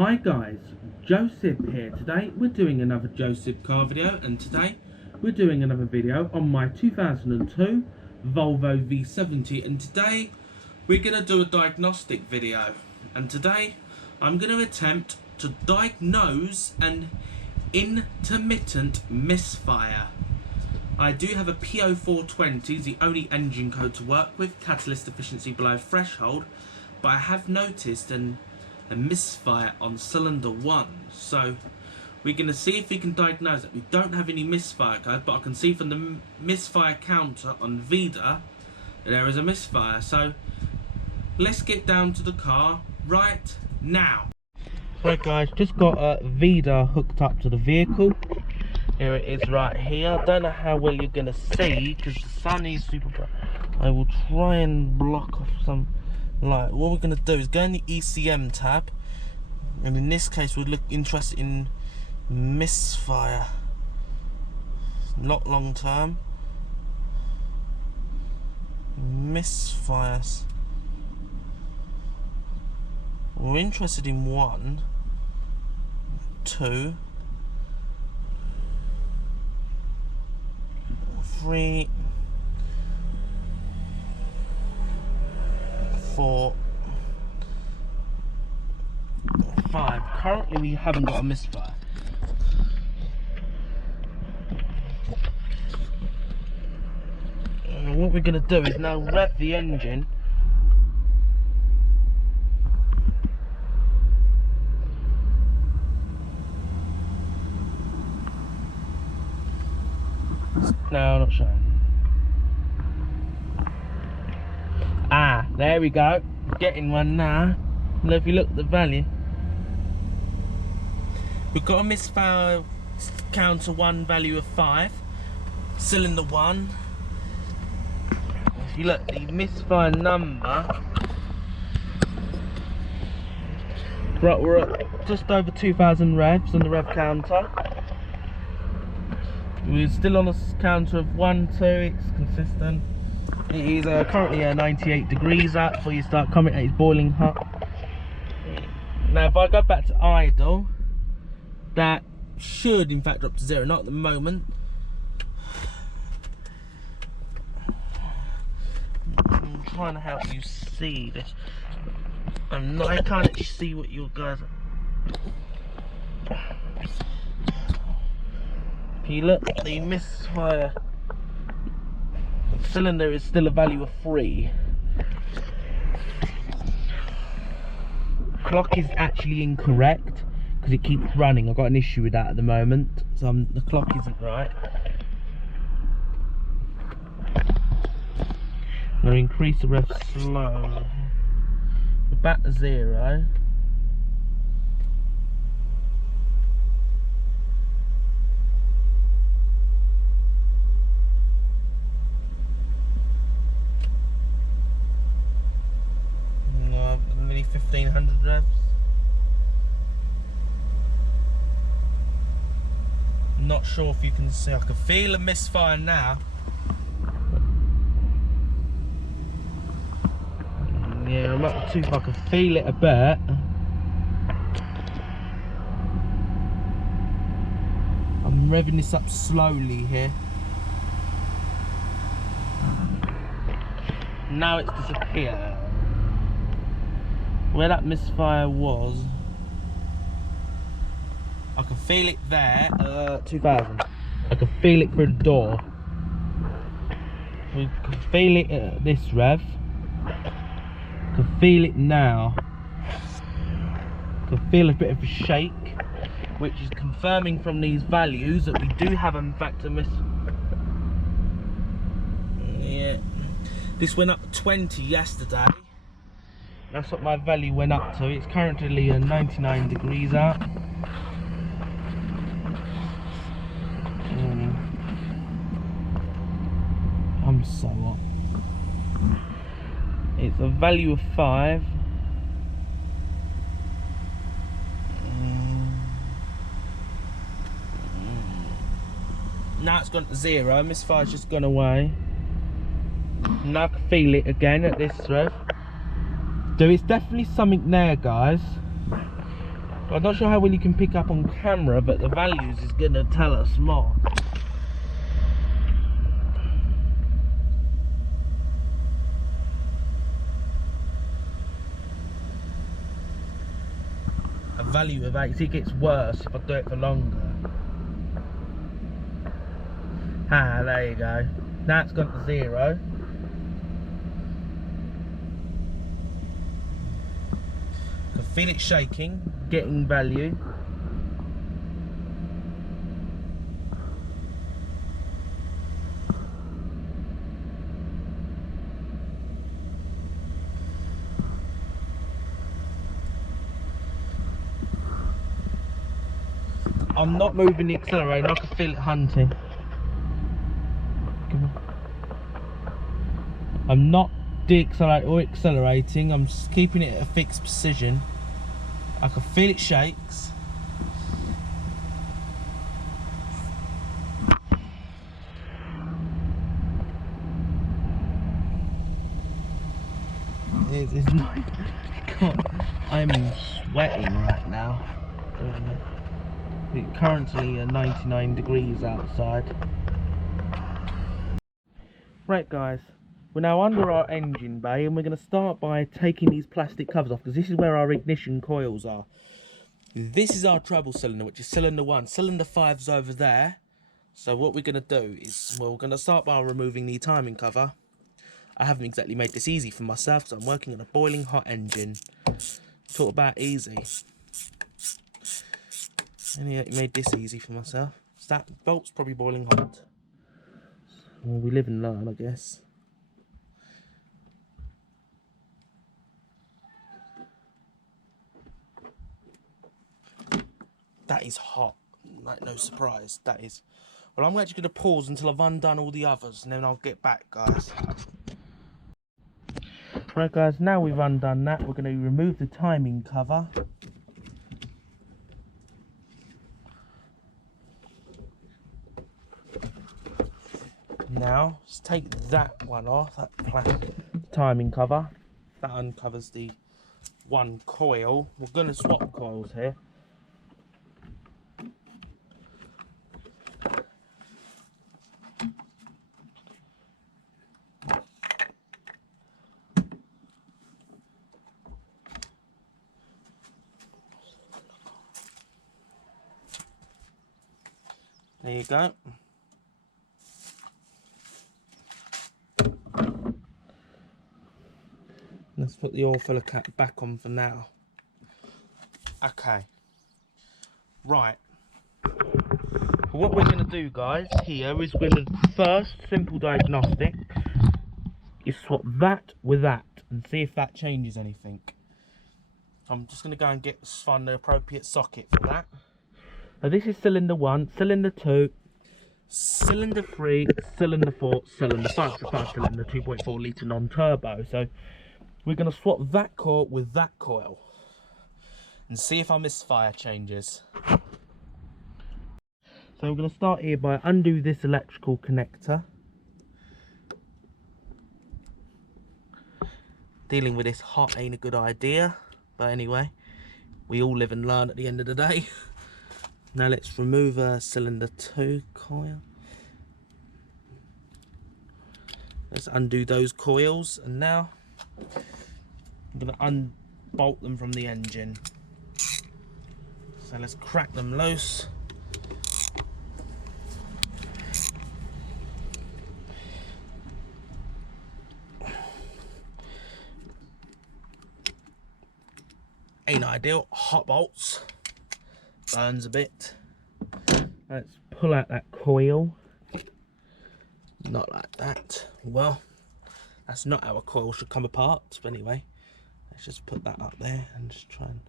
Hi guys, Joseph here. Today we're doing another Joseph car video, and today we're doing another video on my 2002 Volvo V70, and today we're going to do a diagnostic video, and today I'm going to attempt to diagnose an intermittent misfire. I do have a P0420, the only engine code to work with, catalyst efficiency below threshold, but I have noticed a misfire on cylinder 1, so we're going to see if we can diagnose it. We don't have any misfire code, but I can see from the misfire counter on VIDA that there is a misfire, so let's get down to the car right now. Right guys, just got VIDA hooked up to the vehicle. Here it is right here. I don't know how well you're going to see because the sun is super bright. I will try and block off some light. What we're going to do is go in the ECM tab, and in this case we're interested in misfire, not long term. Misfires. We're interested in 1, 2, 3, 4, 5. Currently we haven't got a misfire. And what we're going to do is now rev the engine. No, not showing. Ah, there we go. Getting one now. And if you look at the value, we've got a misfire counter 1 value of 5. Cylinder 1. If you look, the misfire number, right, we're at just over 2,000 revs on the rev counter. We're still on a counter of 1, 2, it's consistent. It is currently 98 degrees out before you start coming at it's boiling hot. Now if I go back to idle, that should in fact drop to 0, not at the moment. I'm trying to help you see this. I can't actually see what you guys are. If you look at the misfire cylinder is still a value of 3. Clock is actually incorrect because it keeps running. I've got an issue with that at the moment, so the clock isn't right. I'm going to increase the rev slow. We're back to 0. Nearly 1,500 revs. Not sure if you can see. I can feel a misfire now. Yeah, I'm up to 2. I can feel it a bit. I'm revving this up slowly here. Now it's disappeared. Where that misfire was, I can feel it there. 2,000. I can feel it through the door. We can feel it at this rev. I can feel it now. I can feel a bit of a shake, which is confirming from these values that we do have in fact a yeah. This went up 20 yesterday. That's what my value went up to. It's currently 99 degrees out. I'm so hot. It's a value of 5. Now it's gone to 0. Misfire's just gone away. Now I can feel it again at this rev. There is definitely something there, guys. I'm not sure how well you can pick up on camera, but the values is going to tell us more. A value of 8, it gets worse if I do it for longer. Ah, there you go. Now it's gone to 0. I can feel it shaking, getting value. I'm not moving the accelerator, I can feel it hunting. I'm not de-accelerating or accelerating, I'm just keeping it at a fixed position. I can feel it shakes. It's not, God, I'm sweating right now. It's currently 99 degrees outside. Right guys, we're now under our engine bay and we're going to start by taking these plastic covers off because this is where our ignition coils are. This is our treble cylinder, which is cylinder 1. Cylinder 5's over there. So what we're going to do is, well, we're going to start by removing the timing cover. I haven't exactly made this easy for myself because I'm working on a boiling hot engine. Talk about easy. And yeah, made this easy for myself. So that bolt's probably boiling hot. Well, we live and learn, I guess. That is hot. Like, no surprise. That is. Well, I'm actually going to pause until I've undone all the others, and then I'll get back, guys. Right, guys, now we've undone that, we're going to remove the timing cover. Now, let's take that one off, that timing cover. That uncovers the one coil. We're going to swap coils here. There you go. Let's put the oil filler cap back on for now. Okay. Right. What we're going to do, guys, here is we're going to first, simple diagnostic, is swap that with that and see if that changes anything. I'm just going to go and find the appropriate socket for that. Now this is cylinder 1, cylinder 2, cylinder 3, cylinder 4, cylinder 5. It's a 5-cylinder 2.4 litre non-turbo. So we're going to swap that coil with that coil and see if our misfire changes. So we're going to start here by undo this electrical connector. Dealing with this hot ain't a good idea, but anyway, we all live and learn at the end of the day. Now let's remove cylinder 2 coil. Let's undo those coils, and now I'm going to unbolt them from the engine. So let's crack them loose. Ain't ideal, hot bolts. Burns a bit. Let's pull out that coil. Not like that. Well, that's not how a coil should come apart. But anyway, let's just put that up there and just try and...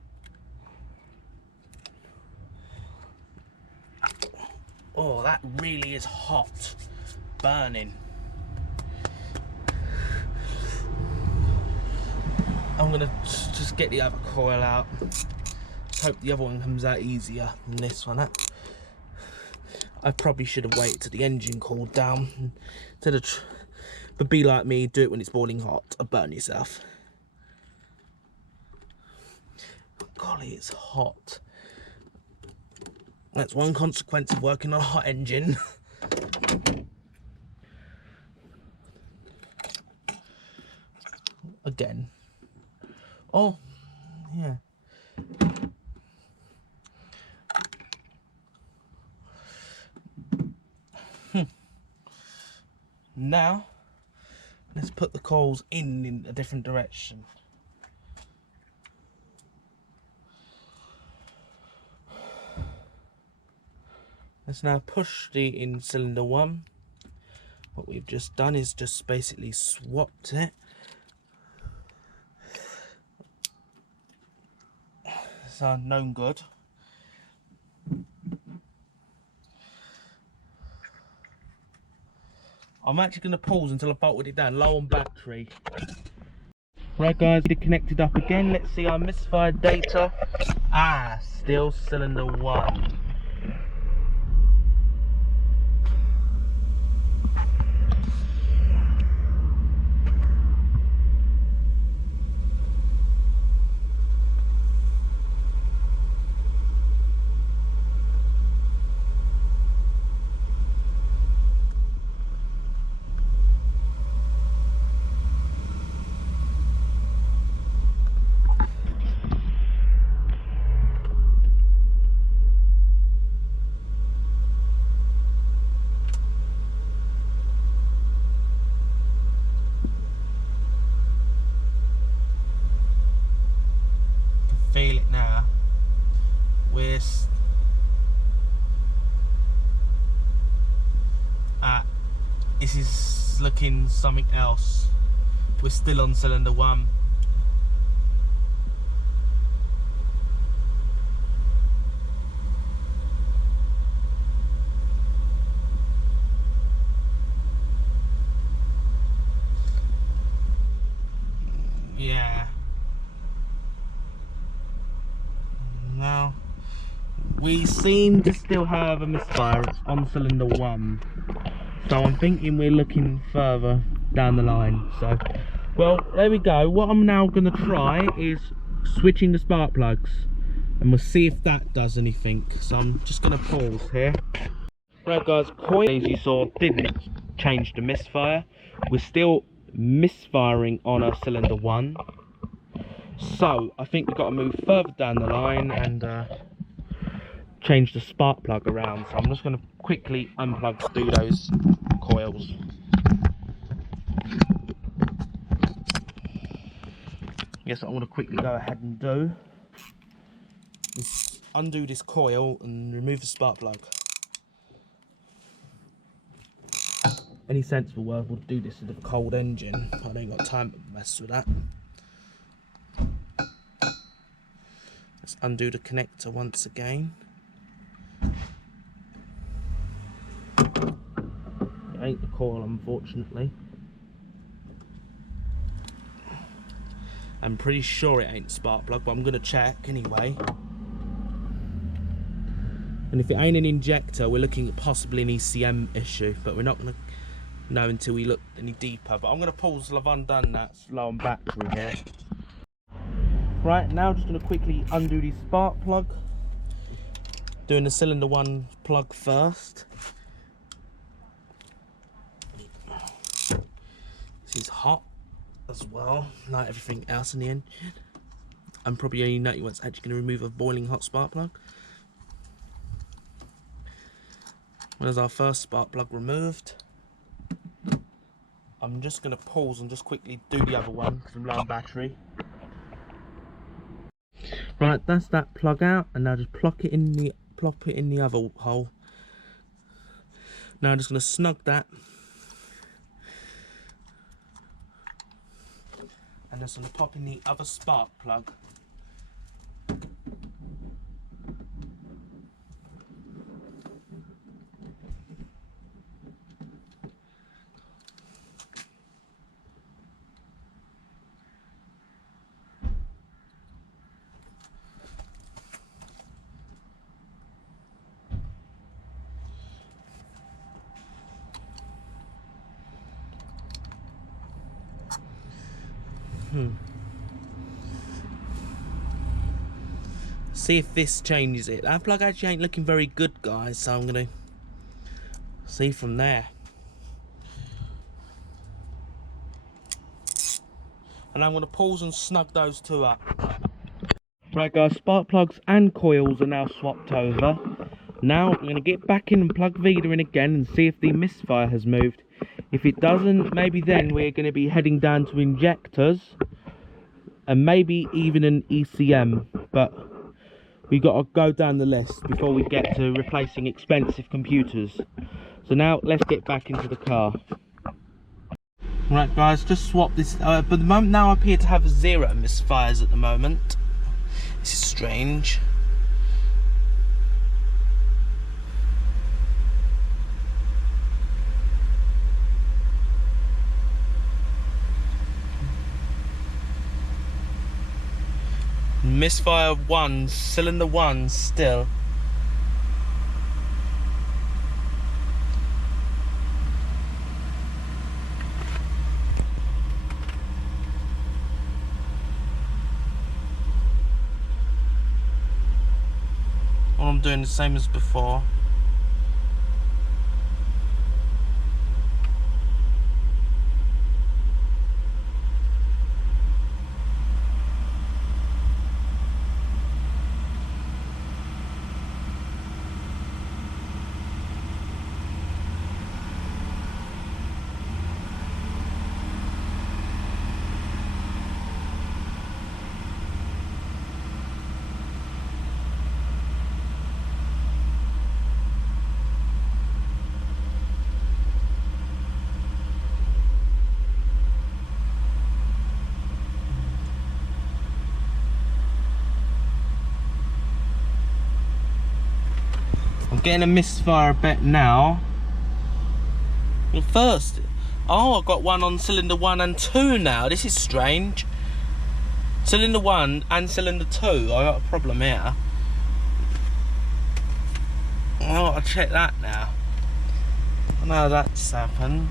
Oh, that really is hot. Burning. I'm gonna just get the other coil out. Hope the other one comes out easier than this one. I probably should have waited till the engine cooled down instead of. But be like me, do it when it's boiling hot and burn yourself. Golly, it's hot. That's one consequence of working on a hot engine. Again. Oh, yeah. Now, let's put the coils in a different direction. Let's now push the in cylinder 1. What we've just done is just basically swapped it. It's our known good. I'm actually going to pause until I've bolted it down, low on battery. Right guys, get it connected up again. Let's see our misfired data. Still cylinder 1. Feel it now. This is looking something else. We're still on cylinder 1. Yeah. Now, we seem to still have a misfire. It's on cylinder 1. So I'm thinking we're looking further down the line. So, well, there we go. What I'm now going to try is switching the spark plugs. And we'll see if that does anything. So I'm just going to pause here. Right guys, coil, as you saw, didn't change the misfire. We're still misfiring on our cylinder 1. So I think we've got to move further down the line and change the spark plug around. So I'm just going to quickly unplug through those coils. Yes, I want to quickly go ahead and do is undo this coil and remove the spark plug. Any sensible work will do this with a cold engine. I ain't got time to mess with that. Let's undo the connector once again. It ain't the coil, unfortunately. I'm pretty sure it ain't spark plug, but I'm going to check anyway. And if it ain't an injector, we're looking at possibly an ECM issue, but we're not going to know until we look any deeper. But I'm going to pause till I've undone that. It's low on battery here. Right, now just going to quickly undo the spark plug. Doing the cylinder 1 plug first. This is hot as well, like everything else in the engine. I'm probably only noting what's actually going to remove a boiling hot spark plug. There's our first spark plug removed. I'm just going to pause and just quickly do the other one because I'm low on battery. Right, that's that plug out, and now just plop it in the other hole. Now I'm just going to snug that. And just going to pop in the other spark plug. See if this changes it. That plug actually ain't looking very good, guys, so I'm gonna see from there. And I'm gonna pause and snug those two up. Right guys, spark plugs and coils are now swapped over. Now I'm gonna get back in and plug Vida in again and see if the misfire has moved. If it doesn't, maybe then we're gonna be heading down to injectors and maybe even an ECM, but we gotta go down the list before we get to replacing expensive computers. So now let's get back into the car. Right guys, just swap this, but the moment now I appear to have 0 misfires at the moment. This is strange. Misfire 1, cylinder 1 still. Well, I'm doing the same as before. Getting a misfire bet now. Well, first, oh, I've got one on cylinder 1 and 2 now. This is strange. Cylinder 1 and cylinder 2. I got a problem here. Oh, I'll check that now. I know that's happened.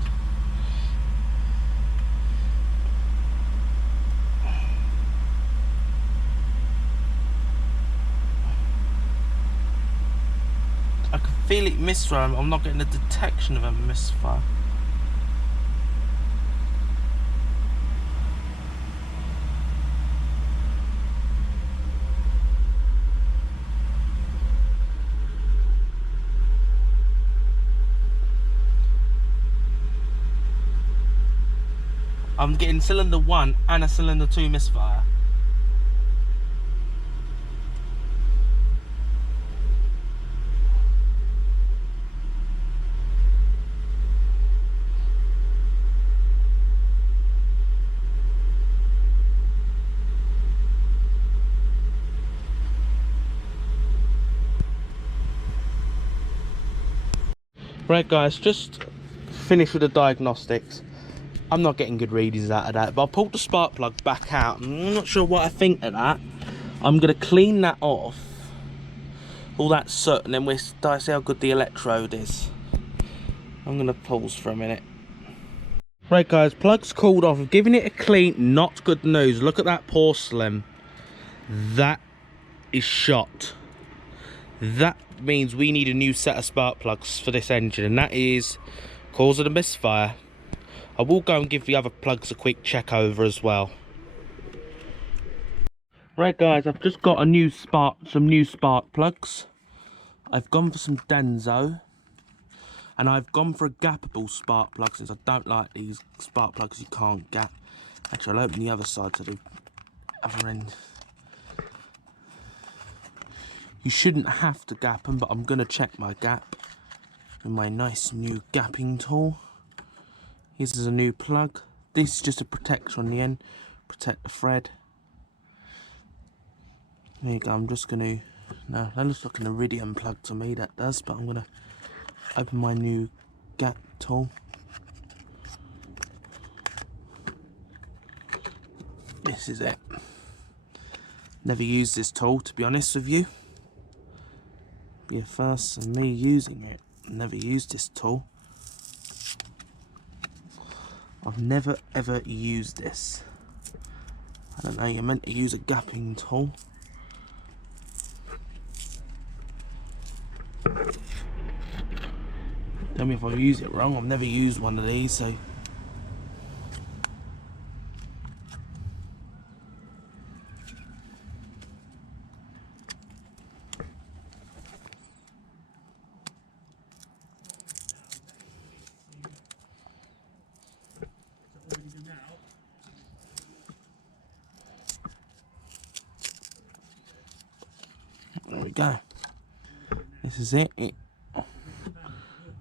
I can feel it misfire. I'm not getting a detection of a misfire. I'm getting cylinder 1 and a cylinder 2 misfire. Right guys, just finished with the diagnostics. I'm not getting good readings out of that, but I pulled the spark plug back out. I'm not sure what I think of that. I'm going to clean that off, all that soot, and then we'll see how good the electrode is. I'm going to pause for a minute. Right guys, plug's cooled off. I've given it a clean. Not good news. Look at that porcelain. That is shot. That means we need a new set of spark plugs for this engine, and that is cause of the misfire. I will go and give the other plugs a quick check over as well. Right guys, I've just got some new spark plugs. I've gone for some Denso, and I've gone for a gappable spark plug since I don't like these spark plugs you can't gap. Actually, I'll open the other side to the other end. You shouldn't have to gap them, but I'm going to check my gap with my nice new gapping tool. This is a new plug. This is just a protector on the end, protect the thread. There you go, I'm just going to, no, that looks like an iridium plug to me, that does, but I'm going to open my new gap tool. This is it. Never used this tool, to be honest with you. Be a first and me using it. Never used this tool. I've never ever used this. I don't know, you're meant to use a gapping tool. Tell me if I use it wrong. I've never used one of these, so. There we go. This is it.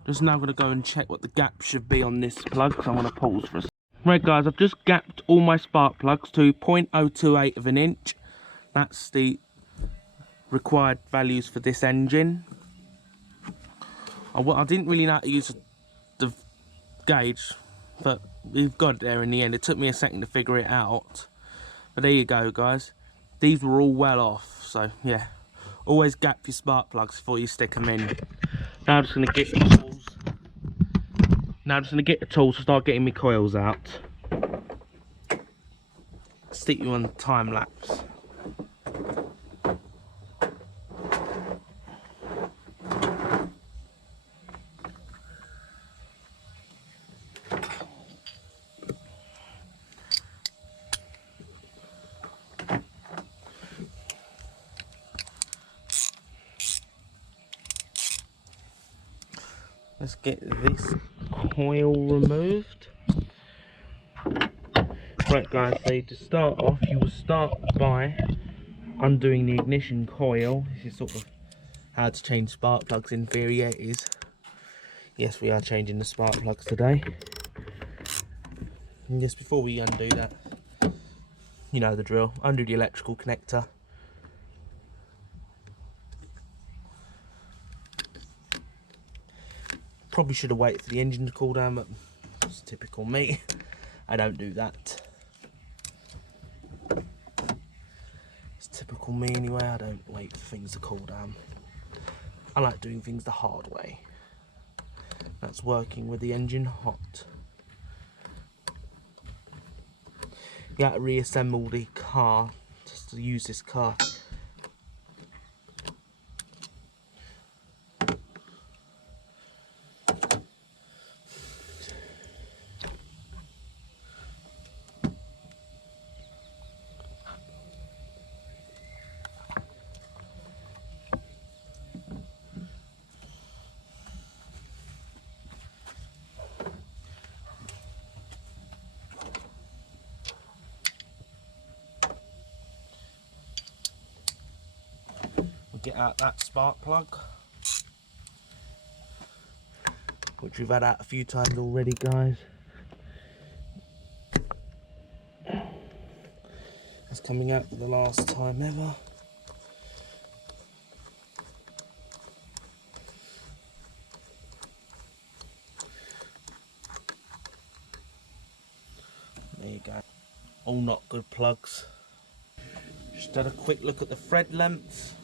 Just now going to go and check what the gap should be on this plug, because I'm going to pause for a second. Right guys, I've just gapped all my spark plugs to 0.028 of an inch. That's the required values for this engine. I didn't really know how to use the gauge, but we've got it there in the end. It took me a second to figure it out. But there you go guys. These were all well off, so yeah. Always gap your spark plugs before you stick them in. Now I'm just going to get the tools. Now I'm just going to get the tools to start getting my coils out. Stick you on time lapse. Let's get this coil removed. Right guys, so to start off, you will start by undoing the ignition coil. This is sort of how to change spark plugs in theory. Yeah, it is. Yes, we are changing the spark plugs today. And just before we undo that, you know the drill, undo the electrical connector. Probably should have waited for the engine to cool down, but it's typical me. I don't do that. It's typical me anyway. I don't wait for things to cool down. I like doing things the hard way. That's working with the engine hot. You got to reassemble the car just to use this car. Get out that spark plug, which we've had out a few times already guys. It's coming out for the last time ever. There you go. All not good plugs. Just had a quick look at the thread length.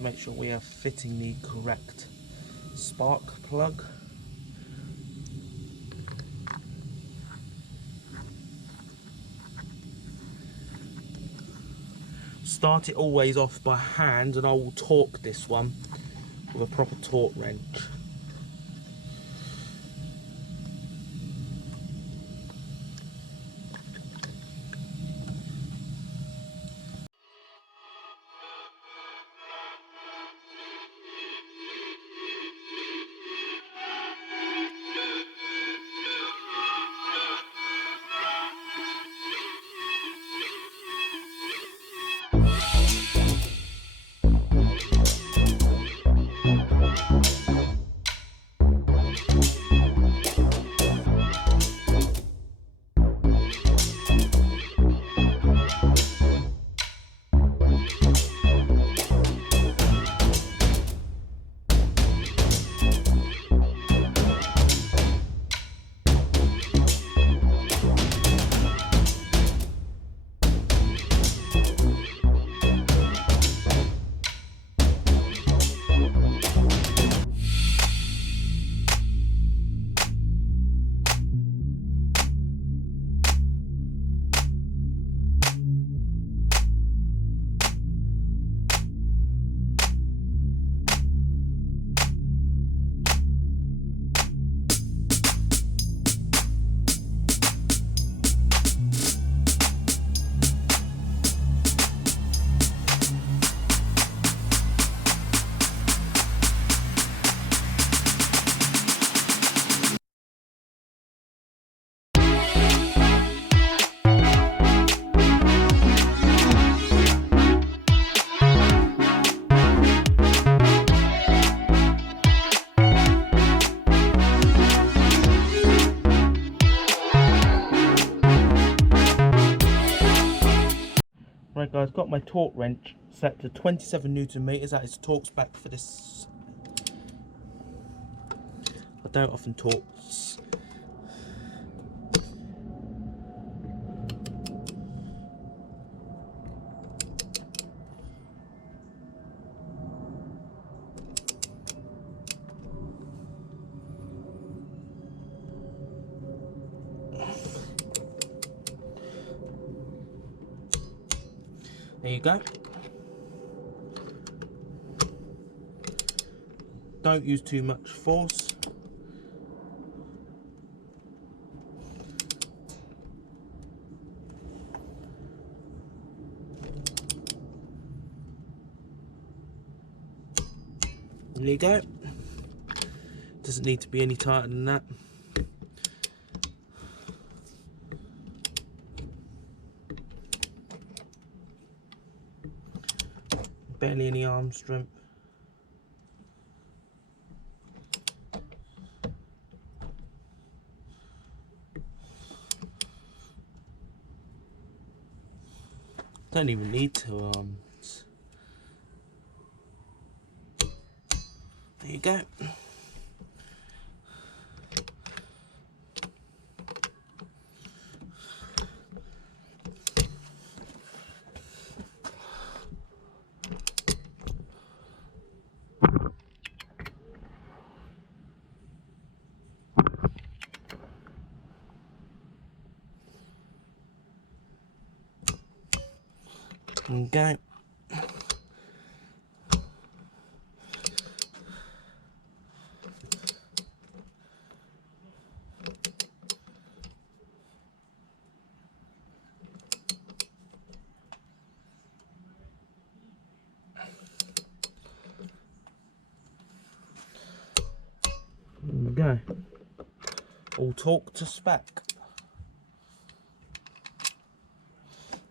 Make sure we are fitting the correct spark plug. Start it always off by hand, and I will torque this one with a proper torque wrench. I've got my torque wrench set to 27 Newton meters. That is torque spec for this. I don't often torque. There you go. Don't use too much force. There you go. Doesn't need to be any tighter than that. Barely any arm strength. Don't even need 2 arms. There you go. Okay. Go. All torque to spec.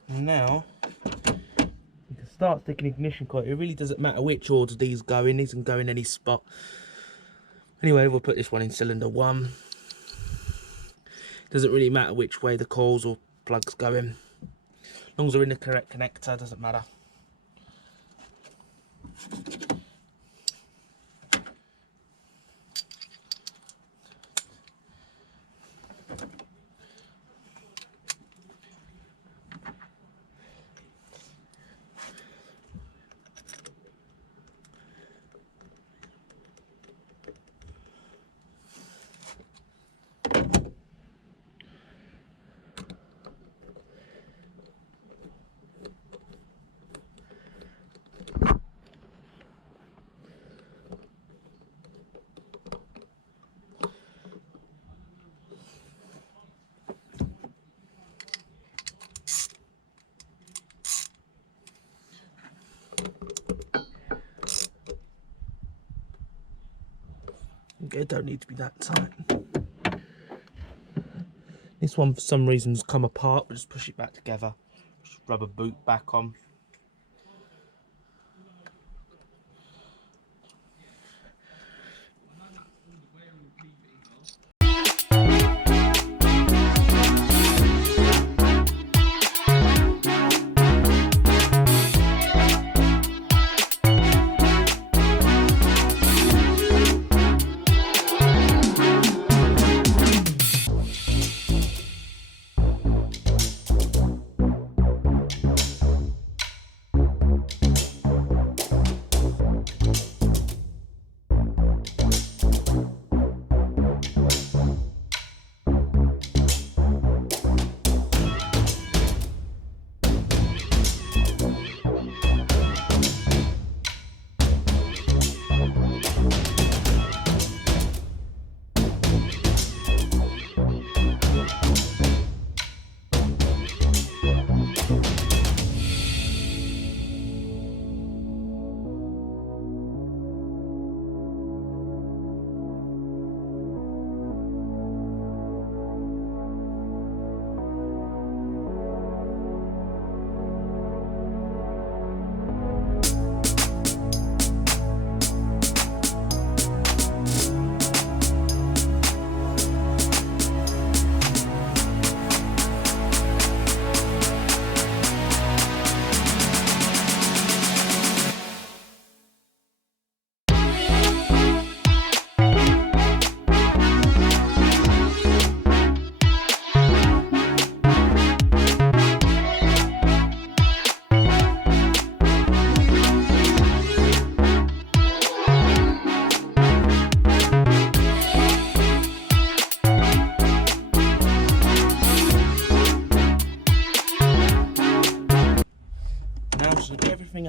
And now you can start sticking ignition coil. It really doesn't matter which order these go in. These can go in any spot. Anyway, we'll put this one in cylinder 1. Doesn't really matter which way the coils or plugs go in. As long as they're in the correct connector, doesn't matter. It don't need to be that tight. This one for some reason has come apart, but just push it back together. Just rubber boot back on.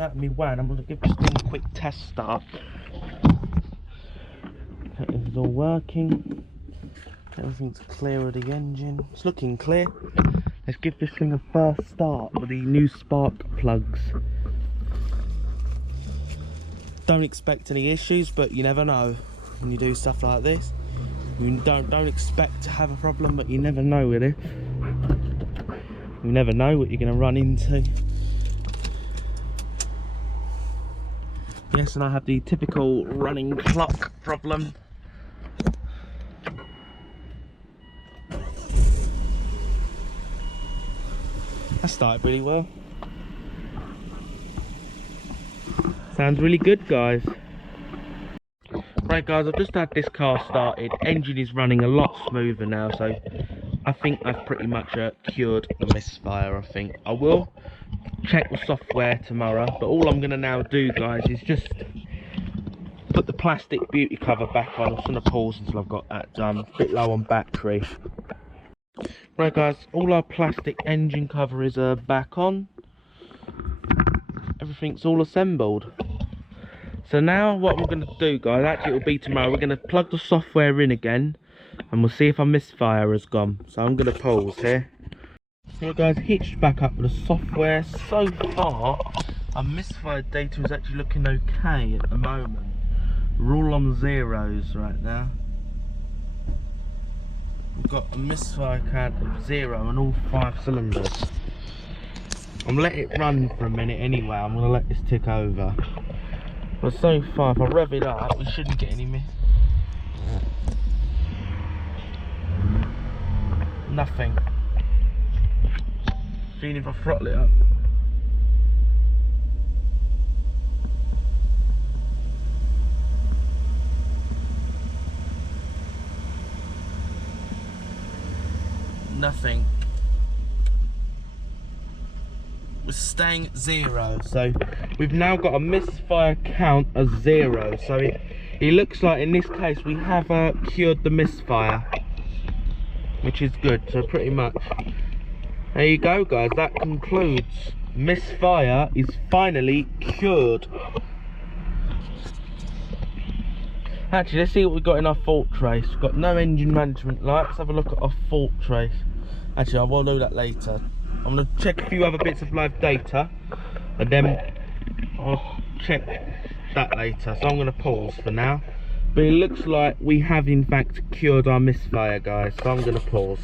out of my way and I'm going to give this thing a quick test start. Okay, it's all working. Everything's clear of the engine. It's looking clear. Let's give this thing a first start with the new spark plugs. Don't expect any issues, but you never know when you do stuff like this. You don't expect to have a problem, but you never know with it. You never know what you're going to run into. Yes, and I have the typical running clock problem. That started really well. Sounds really good, guys. Right, guys, I've just had this car started. Engine is running a lot smoother now, so I think I've pretty much cured the misfire. I think I will check the software tomorrow, but all I'm going to now do, guys, is just put the plastic beauty cover back on. I'm just going to pause until I've got that done. It's a bit low on battery. Right, guys, all our plastic engine cover is back on. Everything's all assembled. So now what we're going to do, guys, actually it'll be tomorrow, we're going to plug the software in again and we'll see if our misfire has gone. So I'm going to pause here. So guys, hitched back up with the software. So far our misfire data is actually looking okay at the moment. We're all on zeros right now. We've got a misfire count of 0 on all 5 cylinders. I'm going to let it run for a minute anyway. I'm going to let this tick over. But so far, if I rev it up, we shouldn't get any miss. Nothing. Even if I throttle it up. Nothing. We're staying at 0, so we've now got a misfire count of 0. So it looks like in this case we have cured the misfire, which is good. So pretty much there you go, guys. That concludes. Misfire is finally cured. Actually, let's see what we've got in our fault trace. We've got no engine management light. Let's have a look at our fault trace. Actually, I will do that later. I'm going to check a few other bits of live data and then I'll check that later. So I'm going to pause for now. But it looks like we have in fact cured our misfire, guys. So I'm going to pause.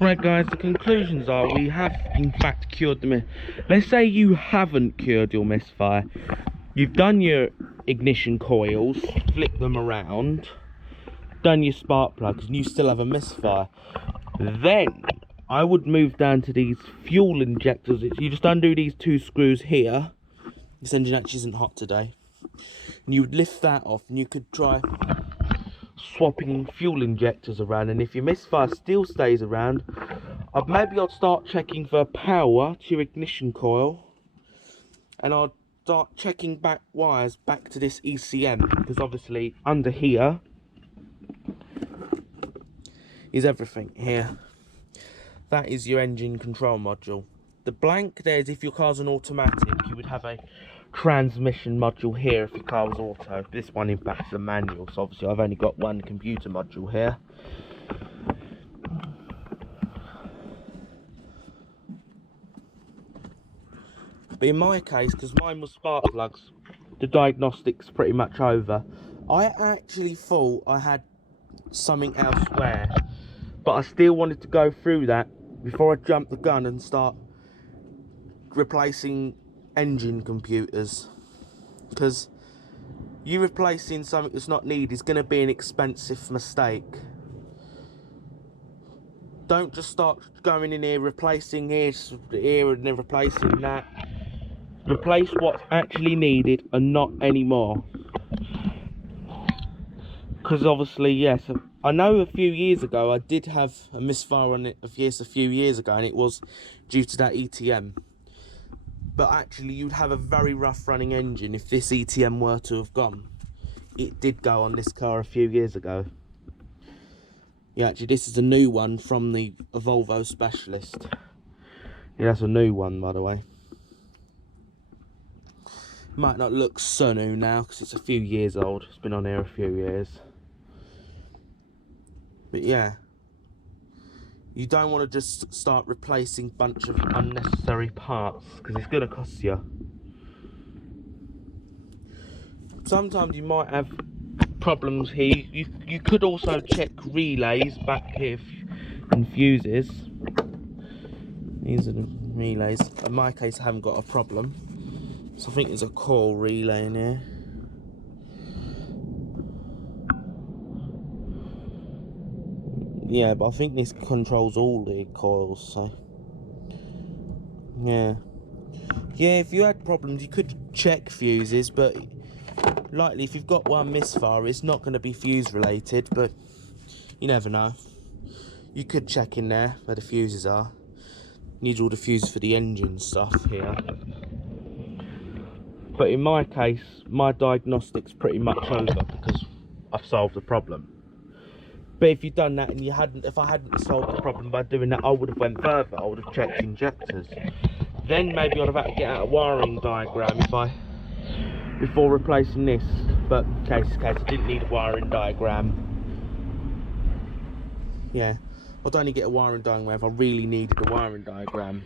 Right, guys, the conclusions are we have in fact cured the Let's say you haven't cured your misfire. You've done your ignition coils, flipped them around, done your spark plugs, and you still have a misfire. Then I would move down to these fuel injectors. You just undo these 2 screws here. This engine actually isn't hot today. And you would lift that off and you could try swapping fuel injectors around. And if your misfire still stays around, maybe I'll start checking for power to your ignition coil. And I'll start checking back wires back to this ECM. Because obviously under here is everything here. That is your engine control module. The blank there is if your car's an automatic, you would have a transmission module here if your car was auto. This one in fact is a manual, so obviously I've only got one computer module here. But in my case, because mine was spark plugs, the diagnostic's pretty much over. I actually thought I had something elsewhere, but I still wanted to go through that before I jump the gun and start replacing engine computers. Because you replacing something that's not needed is going to be an expensive mistake. Don't just start going in here, replacing here and then replacing that. Replace what's actually needed and not anymore. Because obviously, yes, I know a few years ago I did have a misfire on it a few years ago, and it was due to that ETM. But actually you'd have a very rough running engine if this ETM were to have gone. It did go on this car a few years ago. Yeah, actually this is a new one from the Volvo Specialist. Yeah, that's a new one, by the way. Might not look so new now because it's a few years old. It's been on here a few years. But yeah, you don't want to just start replacing a bunch of unnecessary parts because it's going to cost you. Sometimes you might have problems here. You could also check relays back here and fuses. These are the relays. In my case, I haven't got a problem. So I think there's a coil relay in here. Yeah, but I think this controls all the coils, so yeah. Yeah, if you had problems, you could check fuses, but likely if you've got one misfire, it's not going to be fuse related, but you never know. You could check in there where the fuses are. Needs all the fuses for the engine stuff here. But in my case, my diagnostic's pretty much over because I've solved the problem. But if you'd done that and if I hadn't solved the problem by doing that, I would have went further. I would have checked injectors. Then maybe I'd have had to get out a wiring diagram before replacing this. But case, I didn't need a wiring diagram. Yeah, I'd only get a wiring diagram if I really needed a wiring diagram.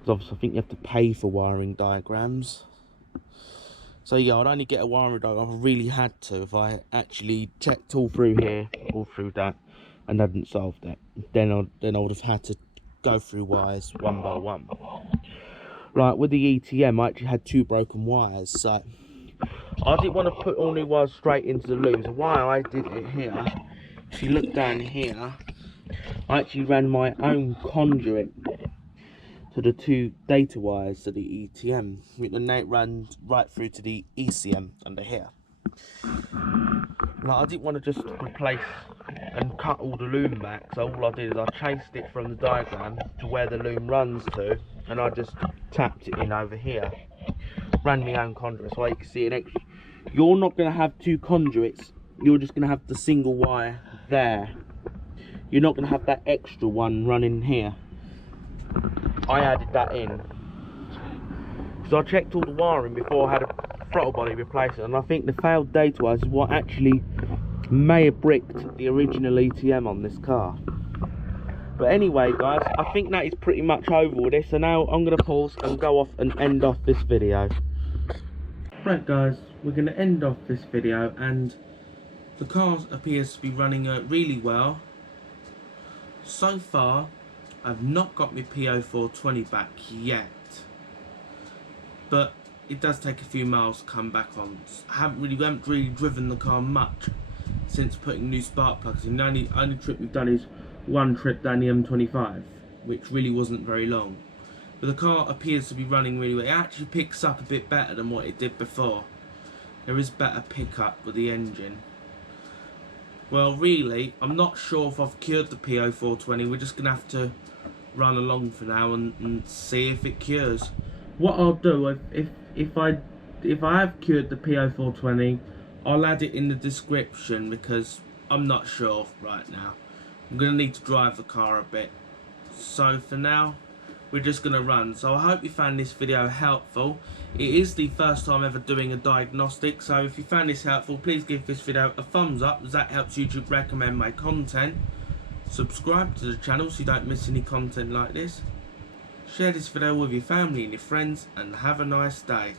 Because obviously I think you have to pay for wiring diagrams. So yeah, I'd only get a wiring diagram if I really had to, if I actually checked all through here, all through that, and hadn't solved it. Then I would have had to go through wires one by one. Like with the ETM, I actually had 2 broken wires, so I didn't want to put all new wires straight into the loom. So why I did it here, if you look down here, I actually ran my own conduit to the 2 data wires to the ETM, and then it ran right through to the ECM under here. Now I didn't want to just replace and cut all the loom back, so all I did is I chased it from the diagram to where the loom runs to, and I just tapped it in over here. Ran my own conduit, so you can see an extra. You're not going to have 2 conduits, you're just going to have the single wire there. You're not going to have that extra one running here. I added that in. So I checked all the wiring before I had a throttle body replacement, and I think the failed data wires is what actually may have bricked the original ETM on this car. But anyway guys, I think that is pretty much over with this, so now I'm going to pause and go off and end off this video. Right guys, we're going to end off this video, and the car appears to be running really well. So far, I've not got my P0420 back yet, but it does take a few miles to come back on. I haven't really driven the car much since putting new spark plugs in. The only trip we've done is one trip down the M25, which really wasn't very long. But the car appears to be running really well. It actually picks up a bit better than what it did before. There is better pickup with the engine. Well, really, I'm not sure if I've cured the P0420. We're just going to have to run along for now and see if it cures. What I'll do, if I have cured the P0420, I'll add it in the description because I'm not sure right now. I'm going to need to drive the car a bit. So for now, we're just going to run. So I hope you found this video helpful. It is the first time ever doing a diagnostic, so if you found this helpful, please give this video a thumbs up, as that helps YouTube recommend my content. Subscribe to the channel so you don't miss any content like this. Share this video with your family and your friends, and have a nice day.